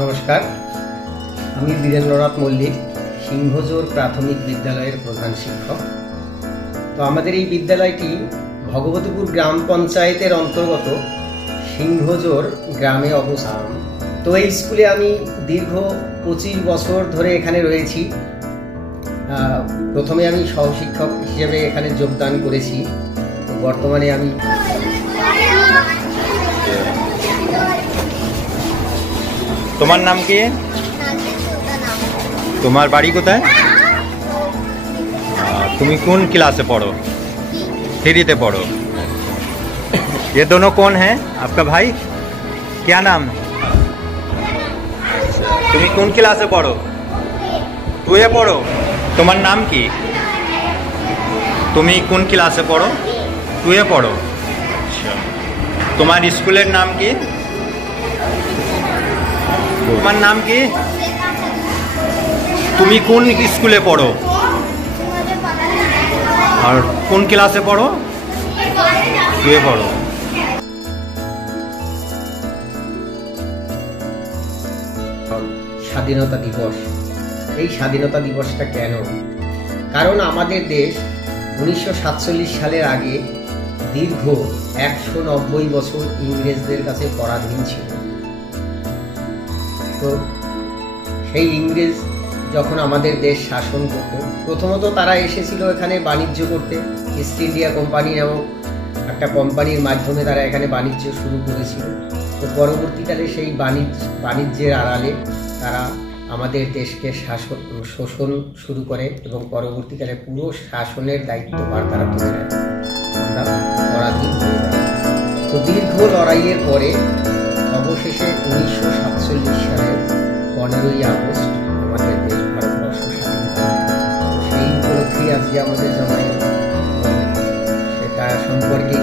নমস্কার, আমি বীরেন্দ্রনাথ মল্লিক, সিংহজোর প্রাথমিক বিদ্যালয়ের প্রধান শিক্ষক। তো আমাদের এই বিদ্যালয়টি ভগবতীপুর গ্রাম পঞ্চায়েতের অন্তর্গত সিংহজোর গ্রামে অবস্থান। তো এই স্কুলে আমি দীর্ঘ 25 বছর ধরে এখানে রয়েছি। প্রথমে আমি সহশিক্ষক হিসেবে এখানে যোগদান করেছি। তো বর্তমানে আমি তোমার নাম কি? তোমার बाड़ी কোথায়? তুমি कौन क्लास में पढ़ो? 3 पढ़ो। ये दोनों कौन है? आपका भाई? क्या नाम है? তুমি कौन क्लास में पढ़ो? 2 पढ़ो। তোমার नाम की? তুমি कौन क्लास में पढ़ो? 2 पढ़ो। তোমার স্কুলের नाम की? তোমার নাম কি? তুমি কোন স্কুলে পড়ো আর কোন ক্লাসে পড়ো? 2 পড়ো। স্বাধীনতা দিবস, এই স্বাধীনতা দিবসটা কেন? কারণ আমাদের দেশ 1947 সালের আগে দীর্ঘ 190 বছর ইংরেজদের কাছে পরাধীন ছিল। তো সেই ইংরেজ যখন আমাদের দেশ শাসন করত, প্রথমত তারা এসেছিল এখানে বাণিজ্য করতে। ইস্ট ইন্ডিয়া কোম্পানি নামক একটা কোম্পানির মাধ্যমে তারা এখানে বাণিজ্য শুরু করেছিল। তো পরবর্তীকালে সেই বাণিজ্যের আড়ালে তারা আমাদের দেশকে শোষণ শুরু করে এবং পরবর্তীকালে পুরো শাসনের দায়িত্বভার তারা তুলে নেয়। আমরা পরাধীন হয়ে যাই। তো দীর্ঘ লড়াইয়ের পরে অবশেষে 1947 সালের 15ই আগস্ট আমাদের দেশ ভারতবর্ষ স্বাধীন হয়। সেই উপলক্ষেই আজকে আমাদের জমায়েত, সেটা সম্পর্কে